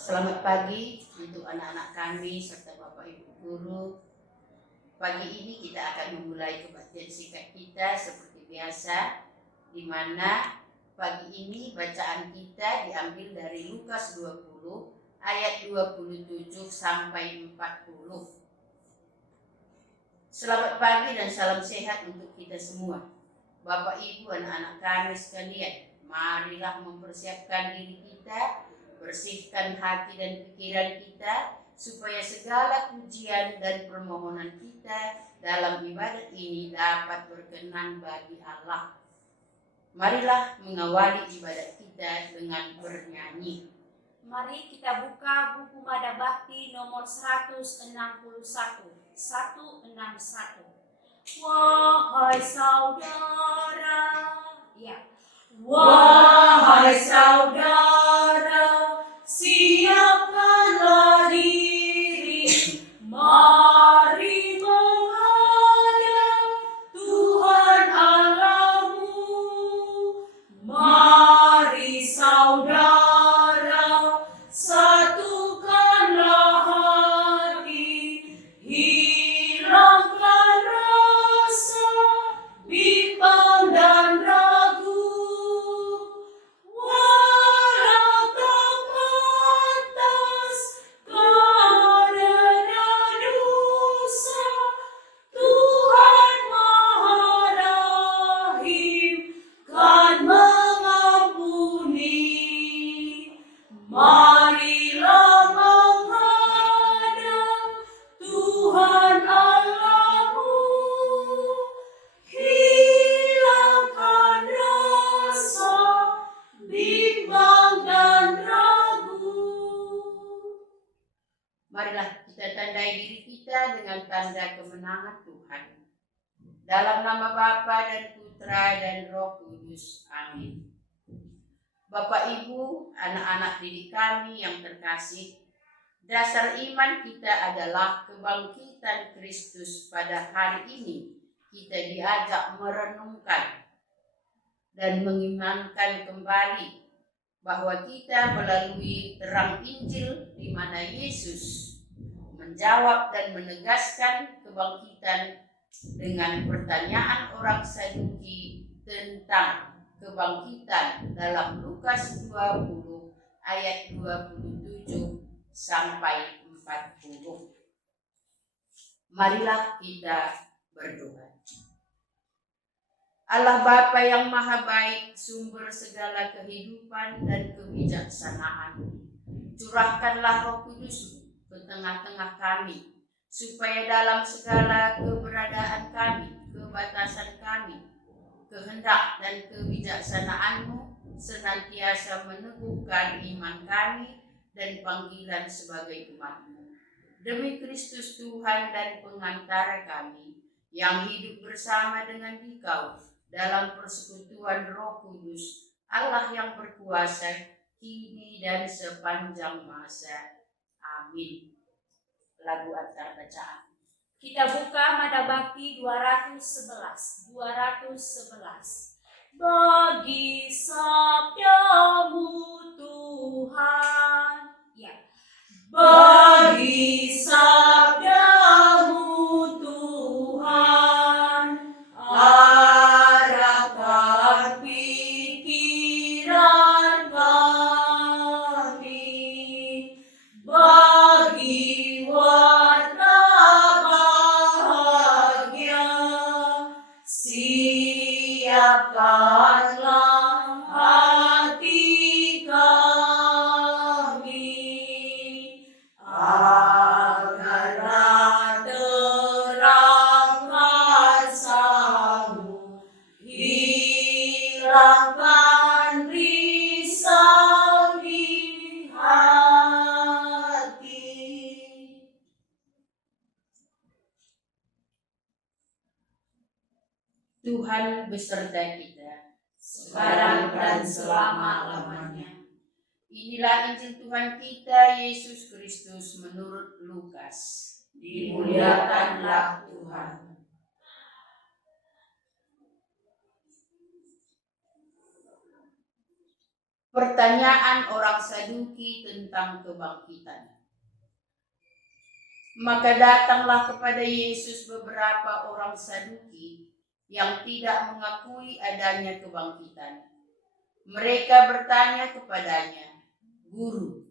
Selamat pagi untuk anak-anak kami serta Bapak Ibu Guru. Pagi ini kita akan memulai kebaktian singkat kita seperti biasa, di mana pagi ini bacaan kita diambil dari Lukas 20 ayat 27 sampai 40. Selamat pagi dan salam sehat untuk kita semua. Bapak Ibu, anak-anak kami sekalian, marilah mempersiapkan diri kita, bersihkan hati dan pikiran kita, supaya segala pujian dan permohonan kita dalam ibadat ini dapat berkenan bagi Allah. Marilah mengawali ibadat kita dengan bernyanyi. Mari kita buka buku Mada Bakti nomor 161. 161. Wahai saudara, ya. Wahai saudara, siapkanlah diri, mari menghadap Tuhan Allahmu. Mari saudara, satukanlah hati, hilangkan rasa bimbang dan ragu. Walau tak pantas karena dosa, Tuhan Maha Rahim kan mengampuni. Marilah menghadap Tuhan Allahmu, hilangkan rasa bimbang dan ragu. Marilah kita tandai diri kita dengan tanda kemenangan Tuhan. Dalam nama Bapa dan Putra dan Roh Kudus. Amin. Bapak Ibu, anak-anak didik kami yang terkasih, dasar iman kita adalah kebangkitan Kristus. Pada hari ini kita diajak merenungkan dan mengimankan kembali bahwa kita melalui terang Injil di mana Yesus menjawab dan menegaskan kebangkitan dengan pertanyaan orang Saduki tentang kebangkitan dalam Lukas 20 ayat 27 sampai 40. Marilah kita berdoa. Allah Bapa yang Maha Baik, sumber segala kehidupan dan kebijaksanaan, curahkanlah Roh Kudus ke tengah-tengah kami, supaya dalam segala keberadaan kami, kebatasan kami, kehendak dan kebijaksanaan-Mu senantiasa meneguhkan iman kami dan panggilan sebagai umat-Mu. Demi Kristus Tuhan dan pengantara kami, yang hidup bersama dengan Dikau dalam persekutuan Roh Kudus, Allah yang berkuasa kini dan sepanjang masa. Amin. Lagu antar bacaan. Kita buka Mada Bakti 211. Bagi sabda-Mu Tuhan, ya. Bagi sabda-Mu Tuhan, arahkan pikiran kami. Bagi warna bahagia, siapkanlah hati kami, agar terang rasamu, hilangkan risau di hati. Tuhan beserta kita, sekarang dan selama-lamanya. Inilah Injil Tuhan kita, Yesus Kristus menurut Lukas. Dimuliakanlah Tuhan. Pertanyaan orang Saduki tentang kebangkitan. Maka datanglah kepada Yesus beberapa orang Saduki yang tidak mengakui adanya kebangkitan. Mereka bertanya kepadanya, "Guru,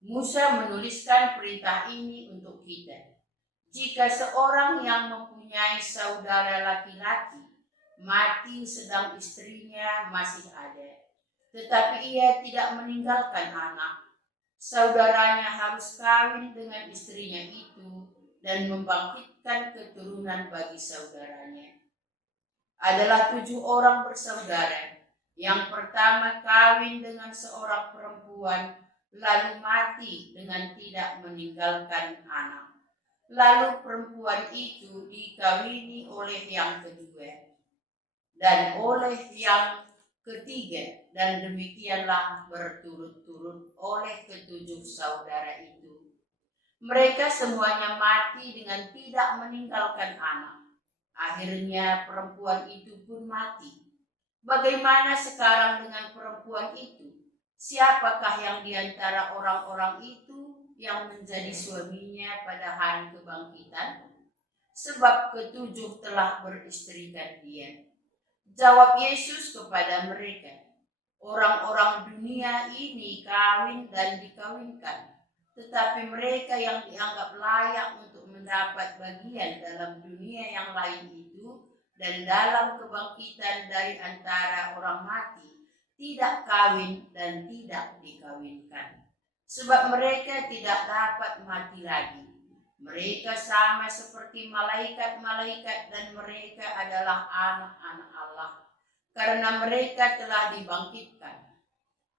Musa menuliskan perintah ini untuk kita. Jika seorang yang mempunyai saudara laki-laki mati sedang istrinya masih ada, tetapi ia tidak meninggalkan anak, saudaranya harus kawin dengan istrinya itu dan membangkitkan keturunan bagi saudaranya. Adalah 7 orang bersaudara. Yang pertama kawin dengan seorang perempuan, lalu mati dengan tidak meninggalkan anak. Lalu perempuan itu dikawini oleh yang kedua dan oleh yang ketiga, dan demikianlah berturut-turut oleh ke-7 saudara itu. Mereka semuanya mati dengan tidak meninggalkan anak. Akhirnya perempuan itu pun mati. Bagaimana sekarang dengan perempuan itu? Siapakah yang di antara orang-orang itu yang menjadi suaminya pada hari kebangkitan? Sebab ke-7 telah beristrikan dia." Jawab Yesus kepada mereka, "Orang-orang dunia ini kawin dan dikawinkan, tetapi mereka yang dianggap layak untuk mendapat bagian dalam dunia yang lain itu dan dalam kebangkitan dari antara orang mati, tidak kawin dan tidak dikawinkan. Sebab mereka tidak dapat mati lagi. Mereka sama seperti malaikat-malaikat dan mereka adalah anak-anak Allah, karena mereka telah dibangkitkan.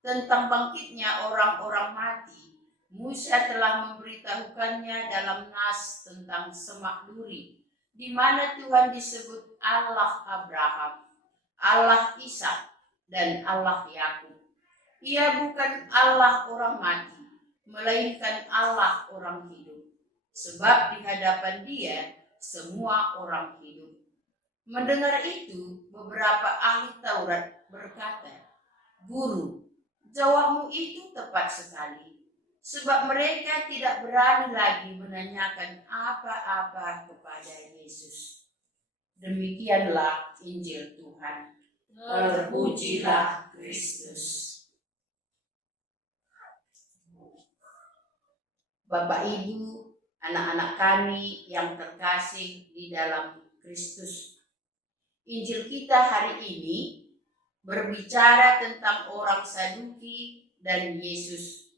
Tentang bangkitnya orang-orang mati, Musa telah memberitahukannya dalam nas tentang Semak Duri, di mana Tuhan disebut Allah Abraham, Allah Ishak, dan Allah Yakub. Ia bukan Allah orang mati, melainkan Allah orang hidup. Sebab di hadapan Dia semua orang hidup." Mendengar itu, beberapa ahli Taurat berkata, "Guru, jawabmu itu tepat sekali, sebab mereka tidak berani lagi menanyakan apa-apa kepada Yesus." Demikianlah Injil Tuhan. Terpujilah Kristus. Bapak Ibu, anak-anak kami yang terkasih di dalam Kristus, Injil kita hari ini berbicara tentang orang Saduki dan Yesus.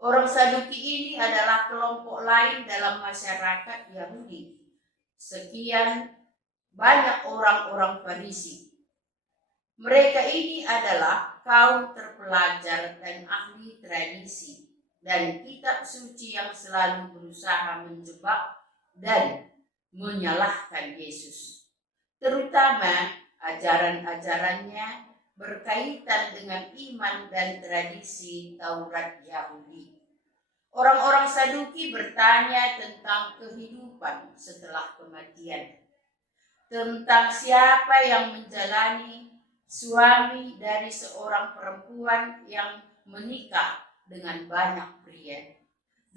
Orang Saduki ini adalah kelompok lain dalam masyarakat Yahudi. Sekian banyak orang-orang Farisi. Mereka ini adalah kaum terpelajar dan ahli tradisi dan kitab suci yang selalu berusaha menjebak dan menyalahkan Yesus, terutama ajaran-ajarannya berkaitan dengan iman dan tradisi Taurat Yahudi. Orang-orang Saduki bertanya tentang kehidupan setelah kematian, tentang siapa yang menjalani suami dari seorang perempuan yang menikah dengan banyak pria.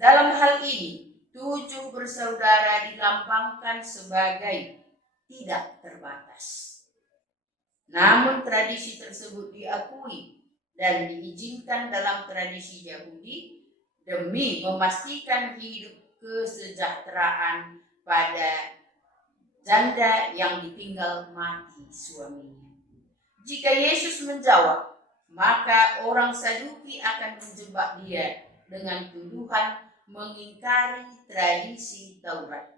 Dalam hal ini, 7 bersaudara dilambangkan sebagai tidak terbatas. Namun tradisi tersebut diakui dan diizinkan dalam tradisi Yahudi demi memastikan hidup kesejahteraan pada janda yang ditinggal mati suaminya. Jika Yesus menjawab, maka orang Saduki akan menjebak dia dengan tuduhan mengingkari tradisi Taurat.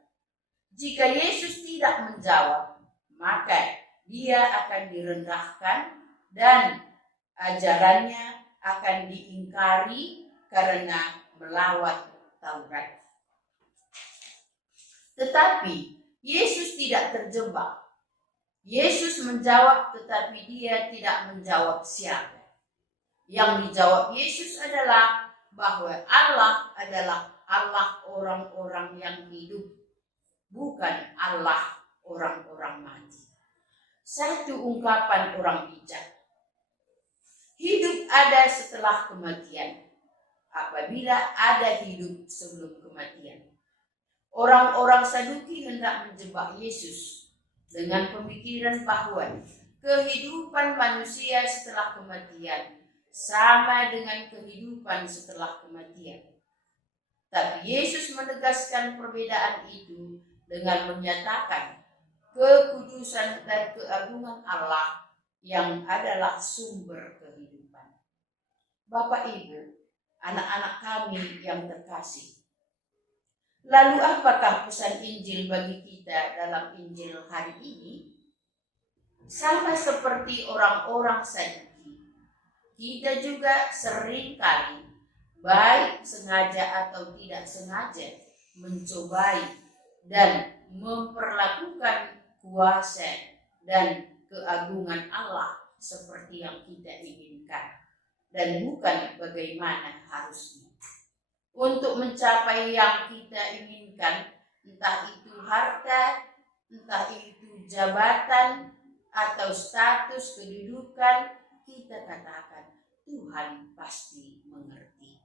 Jika Yesus tidak menjawab, maka dia akan direndahkan dan ajarannya akan diingkari karena melawan Taurat. Tetapi Yesus tidak terjebak. Yesus menjawab, tetapi dia tidak menjawab siapa. Yang dijawab Yesus adalah bahwa Allah adalah Allah orang-orang yang hidup, bukan Allah orang-orang mati. Satu ungkapan orang bijak. Hidup ada setelah kematian, apabila ada hidup sebelum kematian. Orang-orang Saduki hendak menjebak Yesus dengan pemikiran bahwa kehidupan manusia setelah kematian sama dengan kehidupan setelah kematian. Tapi Yesus menegaskan perbedaan itu dengan menyatakan kekudusan dan keagungan Allah yang adalah sumber kehidupan. Bapak Ibu, anak-anak kami yang terkasih, lalu apakah pesan Injil bagi kita dalam Injil hari ini? Sama seperti orang-orang Saduki, kita juga seringkali baik sengaja atau tidak sengaja mencobai dan memperlakukan kuasa dan keagungan Allah seperti yang kita inginkan dan bukan bagaimana harusnya. Untuk mencapai yang kita inginkan, entah itu harta, entah itu jabatan, atau status kedudukan, kita katakan Tuhan pasti mengerti.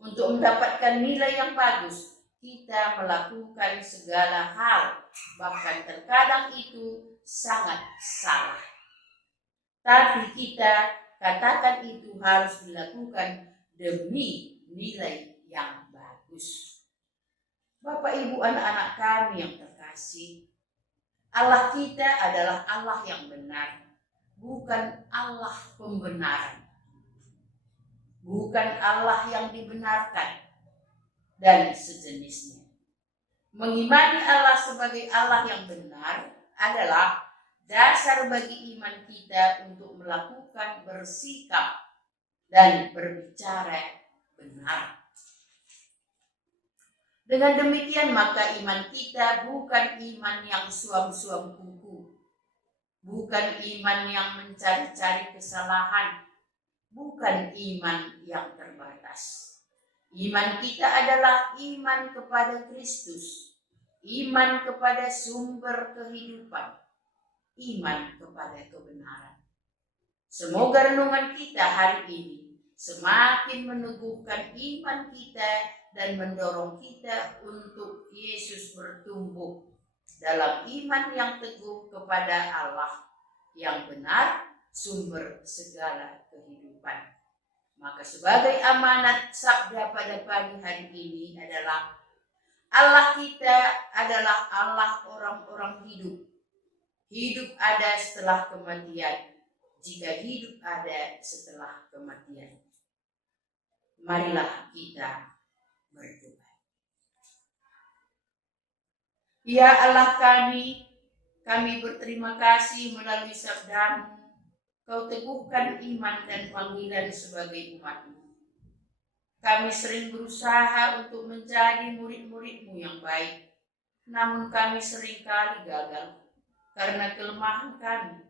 Untuk mendapatkan nilai yang bagus, kita melakukan segala hal, bahkan terkadang itu sangat salah. Tapi kita katakan itu harus dilakukan demi nilai yang bagus. Bapak Ibu anak-anak kami yang terkasih, Allah kita adalah Allah yang benar, bukan Allah pembenaran, bukan Allah yang dibenarkan dan sejenisnya. Mengimani Allah sebagai Allah yang benar adalah dasar bagi iman kita untuk melakukan, bersikap, dan berbicara benar. Dengan demikian maka iman kita bukan iman yang suam-suam kuku, bukan iman yang mencari-cari kesalahan, bukan iman yang terbatas. Iman kita adalah iman kepada Kristus, iman kepada sumber kehidupan, iman kepada kebenaran. Semoga renungan kita hari ini semakin meneguhkan iman kita dan mendorong kita untuk Yesus bertumbuh dalam iman yang teguh kepada Allah yang benar, sumber segala kehidupan. Maka sebagai amanat sabda pada pagi hari ini adalah Allah kita adalah Allah orang-orang hidup. Hidup ada setelah kematian, jika hidup ada setelah kematian. Marilah kita berdoa. Ya Allah kami berterima kasih melalui sabda-Mu. Kau teguhkan iman dan panggilan sebagai umat-Mu. Kami sering berusaha untuk menjadi murid-murid-Mu yang baik, namun kami seringkali gagal karena kelemahan kami.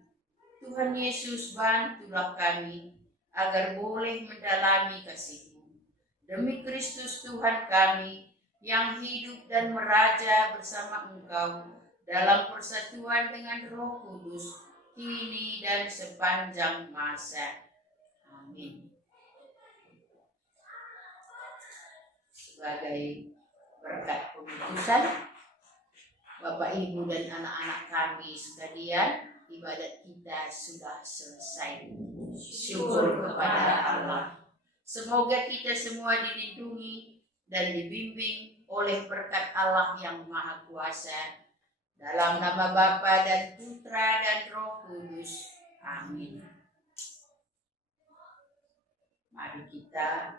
Tuhan Yesus, bantulah kami agar boleh mendalami kasih-Mu. Demi Kristus Tuhan kami yang hidup dan meraja bersama Engkau dalam persatuan dengan Roh Kudus, kini dan sepanjang masa. Amin. Sebagai berkat pemutusan, Bapak Ibu dan anak-anak kami sekalian, ibadat kita sudah selesai. Syukur kepada Allah. Semoga kita semua dilindungi dan dibimbing oleh berkat Allah yang Maha Kuasa. Dalam nama Bapa dan Putra dan Roh Kudus. Amin. Mari kita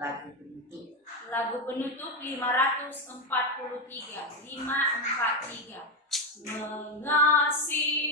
lagu penutup. Lagu penutup 543. 543. Mengasihi